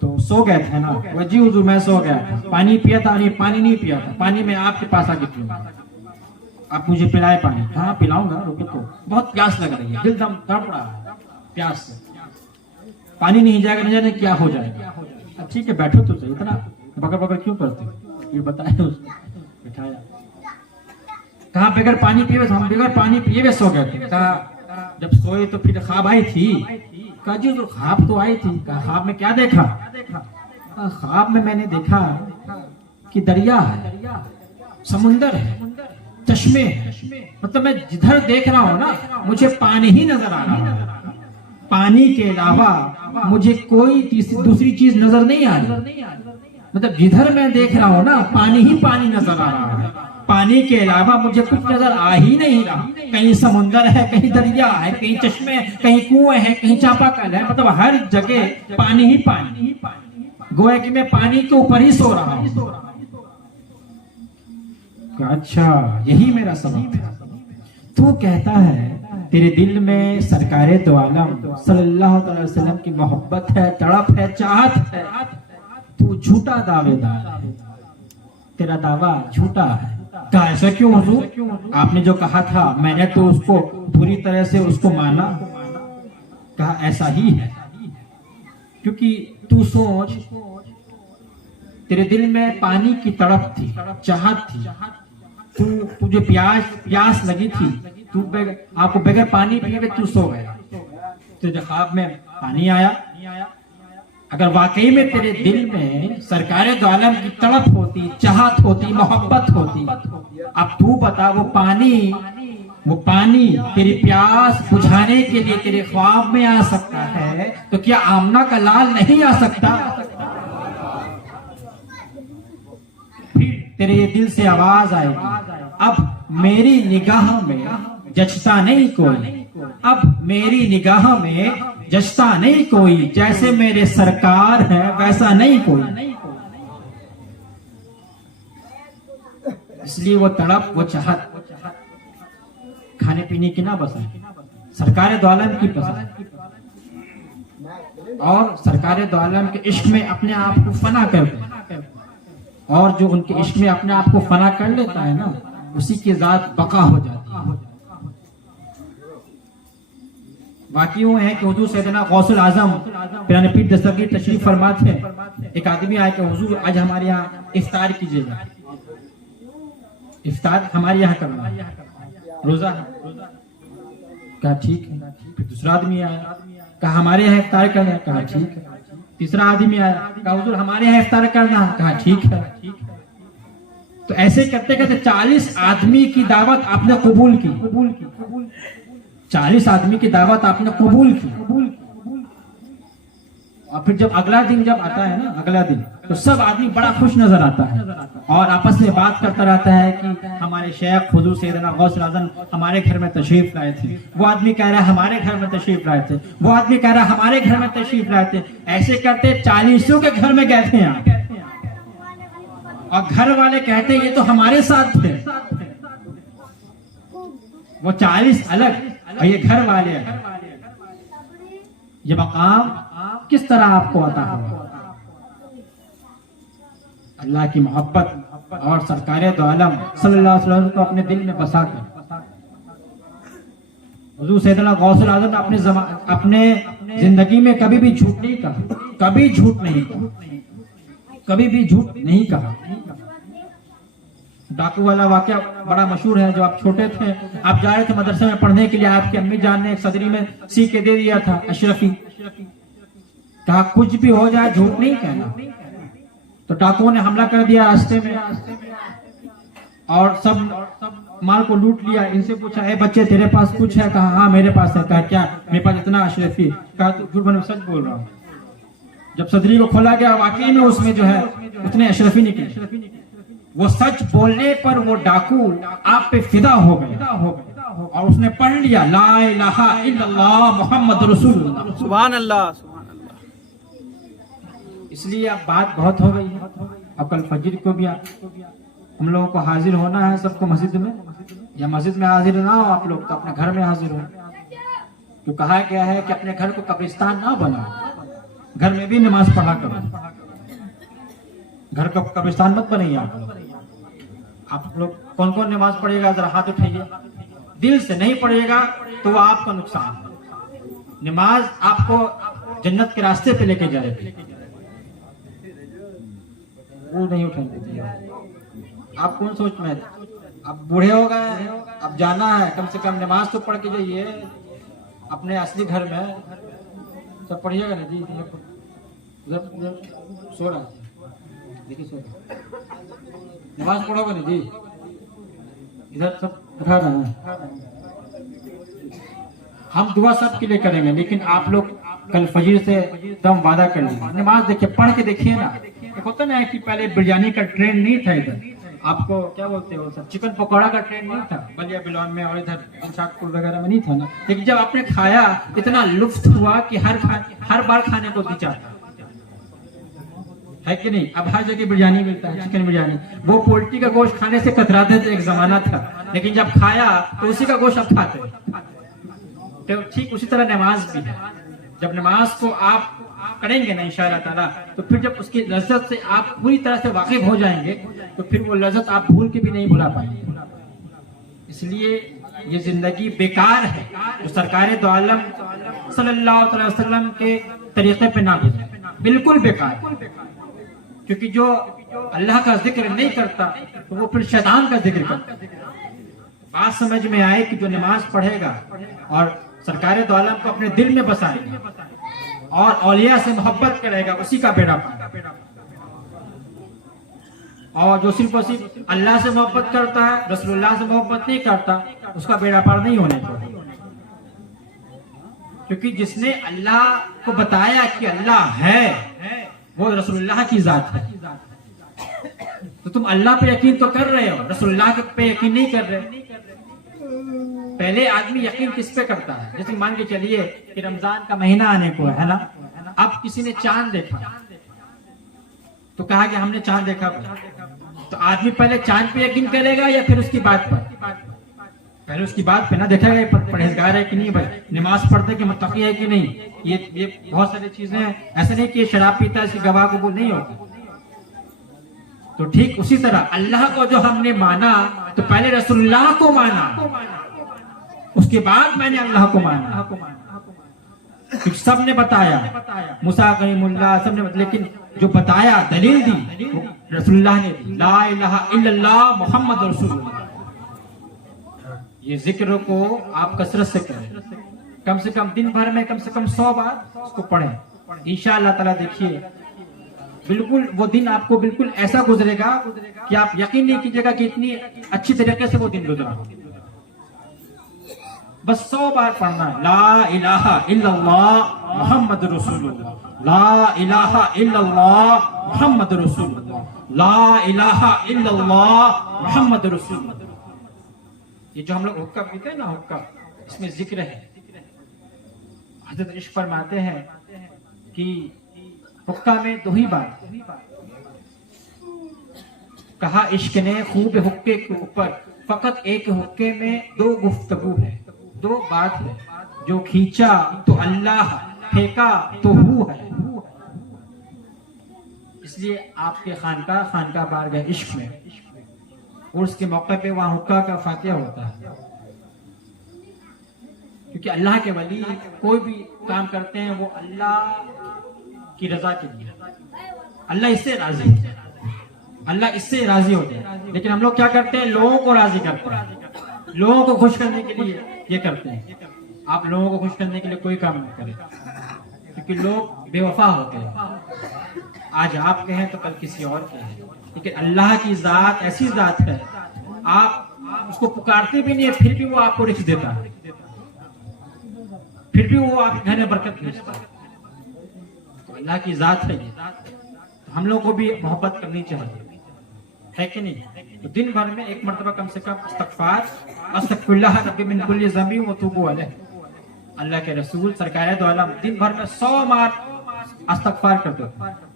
तो सो गए थे ना? वो जी हुजूर मैं सो गया था, पानी पिया था, नहीं पानी नहीं पिया था, पानी मैं आपके पास आके पीऊंगा, आप मुझे पिलाए पानी। हाँ पिलाऊंगा, रुको तो बहुत प्यास लग रही है, दिल दम तड़प रहा है प्यास से, पानी नहीं जाएगा, नहीं जाने क्या हो जाएगा। ठीक है बैठो तो सही, इतना बकर बकर क्यों करते हो? ये बताया उसको। बिठाया, कहा बगैर पानी पिए, हम बगैर पानी पिए हुए सो गए थे। कहा जब सोए तो फिर ख्वाब आई थी? कहा जी तो ख्वाब तो आई थी। कहा ख्वाब में क्या देखा? ख्वाब में मैंने देखा कि दरिया है, समुंदर है, चश्मे हैं। मतलब मैं जिधर देख रहा हूं ना मुझे पानी ही नजर आ रहा है, पानी के अलावा मुझे कोई दूसरी चीज नजर नहीं आ रही। मतलब जिधर मैं देख रहा हूं ना पानी ही पानी नजर आ रहा है, पानी के अलावा मुझे कुछ नजर आ ही नहीं रहा। कहीं समुंदर है, कहीं दरिया है, कहीं चश्मे, कहीं कुएं है, कहीं चापाकल है, मतलब हर जगह पानी ही पानी। गोया कि मैं पानी के ऊपर ही सो रहा हूं। अच्छा, यही मेरा सबक था। तू कहता है तेरे दिल में सरकारे दो आलम सल्लल्लाहु अलैहि वसल्लम की मोहब्बत है, तड़प है, चाहत है। तू झूठा दावेदार, तेरा दावा झूठा है। कहा ऐसा क्यों हुजूर? आपने जो कहा था मैंने तो उसको पूरी तरह से उसको माना। कहा ऐसा ही है, क्योंकि तू सोच, तेरे दिल में पानी की तड़प थी, चाहत थी, तुझे प्यास लगी थी, तू आपको बगैर पानी पिए तू सो गया, तुझे ख्वाब में पानी आया। अगर वाकई में तेरे दिल में सरकारे दो आलम की तड़प होती, चाहत होती, मोहब्बत होती, अब तू बता वो पानी तेरी प्यास बुझाने के लिए तेरे ख्वाब में आ सकता है, तो क्या आमना का लाल नहीं आ सकता? फिर तेरे ये दिल से आवाज आएगी, अब मेरी निगाह में जचता नहीं कोई, अब मेरी निगाह में जचता नहीं कोई, जैसे मेरे सरकार है वैसा नहीं कोई। इसलिए वो तड़प, वो चाहत खाने पीने की ना बस सरकारे दो आलम की पसंद, और सरकारे दो आलम के इश्क में अपने आप को फना कर दे, और जो उनके इश्क में अपने आप को फना कर लेता है ना, उसी की जात बका हो जाती है। बाकी वो है कि हुजूर सैयदना गौसुल आजम पिराने पीर दस्तगीर तशरीफ फरमा थे। एक आदमी आया कि हुजूर आज हमारे यहाँ इफ्तार कीजिएगा, इफ्तार हमारे यहाँ करना है, रोजा है। कहा ठीक है। फिर दूसरा आदमी आया, कहा हमारे यहाँ इफ्तार करना है, कहा ठीक है। तीसरा आदमी आया, कहा हुजूर हमारे यहाँ इफ्तार करना है, कहा ठीक है। तो ऐसे करते करते 40 आदमी की दावत आपने कबूल की, 40 आदमी की दावत आपने कबूल की। और फिर जब अगला दिन जब आता है ना, अगला दिन, तो सब आदमी बड़ा खुश नजर आता है और आपस में बात करता रहता है कि हमारे शेख हुजूर सैयदना गौसुल आज़म हमारे घर में तशरीफ लाए थे। वो आदमी कह रहा है हमारे घर में तशरीफ लाए थे, वो आदमी कह रहा है हमारे घर में तशरीफ लाए थे। ऐसे करते 40 के घर में गए थे आप, और घर वाले कहते ये तो हमारे साथ थे। वो 40 अलग और ये घर वाले अलग। ये मकाम किस तरह आपको अता हुआ? अल्लाह की मोहब्बत और सरकारे दो आलम सल्लल्लाहु अलैहि वसल्लम को अपने दिल में बसा कर। हुजूर सैयदना गौसुल आज़म ने अपने जिंदगी में कभी भी झूठ नहीं कहा, कभी झूठ नहीं कहा, कभी भी झूठ नहीं कहा। डाकू वाला वाकया बड़ा मशहूर है। जब आप छोटे थे, आप जा रहे थे मदरसे में पढ़ने के लिए, आपकी अम्मी जान ने एक सदरी में सी के दे दिया था अशरफी। कहा कुछ भी हो जाए झूठ नहीं कहना। तो डाकुओं ने हमला कर दिया रास्ते में और सब माल को लूट लिया। इनसे पूछा ए बच्चे तेरे पास कुछ है? कहा हाँ मेरे पास है। कहा क्या? मेरे पास इतना अशरफी। कहा तो झूठ मैं सच बोल रहा हूँ। जब सदरी को खोला गया वाकई में उसमें जो है उतने अशरफी निकले। वो सच बोलने पर वो डाकू आप पे फिदा हो गया और उसने पढ़ लिया ला इलाहा इल्लल्लाह मुहम्मद रसूलुल्लाह। सुभान अल्लाह। इसलिए अब बात बहुत हो गई है। अब कल फजर को भी हम लोगों को हाजिर होना है सबको मस्जिद में, या मस्जिद में हाजिर ना हो आप लोग तो अपने घर में हाजिर हो। तो कहा गया है कि अपने घर को कब्रिस्तान ना बनाओ, घर में भी नमाज पढ़ा करो। घर का कब्रिस्तान मत बनाइए आप लोग। कौन कौन नमाज पढ़ेगा जरा हाथ उठाइए। दिल से नहीं पढ़ेगा तो आपका नुकसान। नमाज आपको जन्नत के रास्ते पे लेके जाएगी। वो नहीं उठाएंगे। आप कौन सोच में? अब बूढ़े हो गए, अब जाना है, कम से कम नमाज तो पढ़ के जाइए अपने असली घर में। सब पढ़िएगा ना जी। सो रहा देखिए, सो नमाज पढ़ोगे ना जी। इधर सब उठा रहे हैं। हम दुआ सब के लिए करेंगे, लेकिन आप लोग कल फजीर से दम वादा कर लीजिए। नमाज देखिए, पढ़ के देखिए ना। एक होता ना कि पहले बिरयानी का ट्रेंड नहीं था, इधर आपको क्या बोलते हो सर, चिकन पकौड़ा का ट्रेंड नहीं था बलिया बिलौन में और इधर शाहपुर वगैरह में नहीं था ना। लेकिन जब आपने खाया इतना लुत्फ हुआ कि हर बार खाने को दिल चाहता है कि नहीं। अब हर जगह बिरयानी मिलता है, चिकन बिरयानी। वो पोल्ट्री का गोश्त खाने से कतराते थे, एक जमाना था, लेकिन जब खाया तो उसी का गोश्त अब खाते हैं। तो ठीक उसी तरह नमाज भी है। जब नमाज को आप करेंगे ना इंशाअल्लाह ताला, तो फिर जब उसकी लज्जत से आप पूरी तरह से वाकिफ हो जाएंगे, तो फिर वो लज्जत आप भूल के भी नहीं भुला पाएंगे। इसलिए ये जिंदगी बेकार है जो सरकार दो आलम सल्लल्लाहु अलैहि वसल्लम के तरीके पे ना गुजरे, बिल्कुल बेकार। क्योंकि जो अल्लाह का जिक्र नहीं करता तो वो फिर शैतान का जिक्र करता है। बात समझ में आए कि जो नमाज पढ़ेगा और सरकार दो आलम को अपने दिल में बसाएगा और औलिया से मोहब्बत करेगा, उसी का बेड़ा पार। और जो सिर्फ और सिर्फ अल्लाह से मोहब्बत करता है, रसूलुल्लाह से मोहब्बत नहीं करता, उसका बेड़ा पार नहीं होने चाहिए। क्योंकि जिसने अल्लाह को बताया कि अल्लाह है, वो रसूलुल्लाह की जात है। तो तुम अल्लाह पे यकीन तो कर रहे हो, रसूलुल्लाह पे यकीन नहीं कर रहे। पहले आदमी यकीन किस पे करता है? जैसे मान के चलिए कि रमजान का महीना आने को है ना, अब किसी ने चांद देखा तो कहा कि हमने चांद देखा, तो आदमी पहले चांद पे यकीन करेगा या फिर उसकी बात पर? पहले उसकी बात पे ना देखेगा परहेजगार है कि नहीं, भाई नमाज पढ़ते कि मुत्तकी है कि नहीं। ये बहुत सारी चीजें हैं। ऐसे नहीं कि शराब पीता है इसकी गवाह कबूल नहीं होगी। तो ठीक उसी तरह अल्लाह को जो हमने माना, तो पहले रसूलुल्लाह को माना, उसके बाद मैंने अल्लाह को माना। सबने बताया, मूसा कलीमुल्लाह सबने, लेकिन जो बताया दलील दी रसूलुल्लाह ने दी, ला इलाहा इल्लल्लाह मुहम्मद रसूलुल्लाह। ये जिक्र को आप कसरत से करें, कम से कम दिन भर में कम से कम 100 बार उसको पढ़ें। इंशाअल्लाह ताला देखिए बिल्कुल वो दिन आपको बिल्कुल ऐसा गुजरेगा कि आप यकीन नहीं कीजिएगा कि इतनी अच्छी तरीके से वो दिन गुजरा। बस 100 बार पढ़ना है, ला इलाहा इल्लल्लाह मुहम्मद रसूलुल्लाह, ला इलाहा इल्लल्लाह मुहम्मद रसूलुल्लाह, ला इलाहा इल्लल्लाह मुहम्मद रसूलुल्लाह। ये जो हम लोग हुक्का पीते हैं ना, हुक्का, इसमें जिक्र है। हज़रत इश्क फरमाते हैं कि हुक्का में 2 ही बात कहा, इश्क ने खूब हुक्के के ऊपर, फकत एक हुक्के में 2 गुफ्तगू है, 2 बात है, जो खींचा तो अल्लाह, फेंका तो हू है। इसलिए आपके खानका बार गए इश्क में, और उसके मौके पे वहां हुक्का का फातिहा होता है। क्योंकि अल्लाह के वली कोई भी काम करते हैं वो अल्लाह की रजा के लिए, अल्लाह इससे राजी है, अल्लाह इससे राजी होते हैं। लेकिन हम लोग क्या करते हैं, लोगों को राजी करते हैं, लोगों को खुश करने के लिए ये करते हैं। आप लोगों को खुश करने के लिए कोई काम नहीं करें, क्योंकि लोग बेवफा होते हैं। आज आप के हैं तो कल किसी और के हैं। लेकिन अल्लाह की जात ऐसी जात है, आप उसको पुकारते भी नहीं है, फिर भी वो आपको रिस्क देता है, फिर भी वो आपके घर में बरकत भेजता है। तो अल्लाह की जात है ये, तो हम लोग को भी मोहब्बत करनी चाहिए, है कि नहीं? तो दिन भर में एक मरतबा कम से कम इस्तगफार, अस्तगफिरुल्लाह रब्बी मिन कुल्ली ज़ंबी व तूबू अलैह। अल्लाह के रसूल सरकार दो आलम दिन भर में 100 बार इस्तगफार करते थे।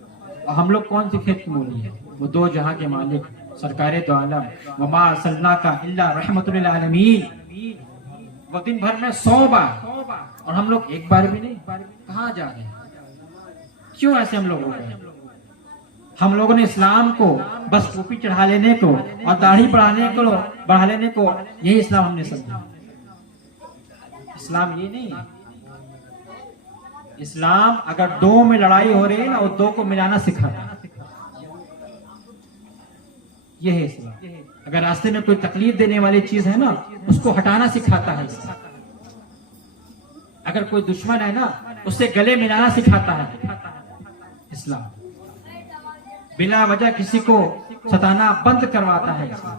और हम लोग कौन सी खेत की मूली है? वो 2 जहां के मालिक सरकार दो आलम, वमा अर्सलनाका इल्ला रहमतुल लिल आलमीन। वो दिन भर में 100 बार, और हम लोग एक बार भी नहीं। कहाँ जा रहे हैं? क्यों ऐसे हम लोग हो गए? हम लोगों ने इस्लाम को बस टोपी चढ़ा लेने को और दाढ़ी बढ़ा लेने को यही इस्लाम हमने समझा। इस्लाम ये नहीं है। इस्लाम अगर 2 में लड़ाई हो रही है ना, वो 2 को मिलाना सिखाता है। ये है इस्लाम। अगर रास्ते में कोई तकलीफ देने वाली चीज है ना, उसको हटाना सिखाता है इस्लाम। अगर कोई दुश्मन है ना, उससे गले मिलाना सिखाता है इस्लाम। बिना वजह किसी को सताना बंद करवाता है इस्लाम।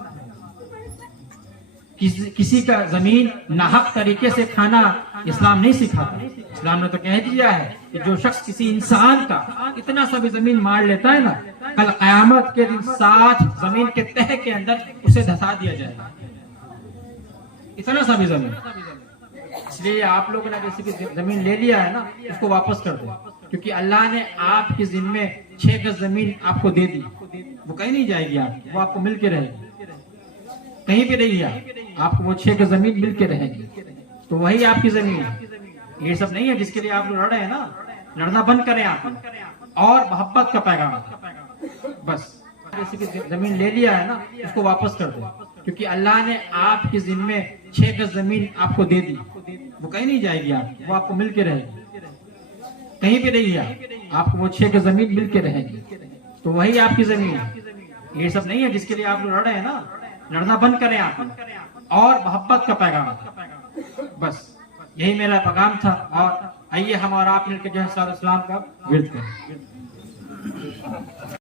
किसी का जमीन नाहक तरीके से खाना इस्लाम नहीं सिखाता। इस्लाम ने तो कह दिया है कि जो शख्स किसी इंसान का इतना सा भी जमीन मार लेता है ना, कल कयामत के दिन 7 जमीन के तह के अंदर उसे धंसा दिया जाएगा, इतना सा भी जमीन। इसलिए आप लोगों ने जैसे कि जमीन ले लिया है ना, उसको वापस कर दो, क्योंकि अल्लाह ने आपके जिम्मे 6 गज जमीन आपको दे दी, वो कहीं नहीं जाएगी, वो आपको मिल के रहेगी, कहीं पे नहीं है, आपको वो 6 गज जमीन मिल के रहेगी, तो वही आपकी जमीन है। ये सब नहीं है जिसके लिए आप लोग लड़ रहे हैं ना, लड़ना बंद करें आप, और मोहब्बत का पैगाम बस। जैसे कि जमीन ले लिया है ना, उसको वापस कर दो, क्योंकि अल्लाह ने आपके जिम्मे 6 गज जमीन आपको दे दी, वो कहीं नहीं जाएगी, वो आपको मिल के रहेगी, कहीं पे नहीं है, आपको वो 6 गज जमीन मिल के रहेगी, तो वही आपकी जमीन है। ये सब नहीं है जिसके लिए आप लोग लड़ रहे हैं ना, लड़ना बंद करें आप, और मोहब्बत का पैगाम बस। यही मेरा पैगाम था। और आइए हम और आप मिलकर जो है इस्लाम का विर्द करें।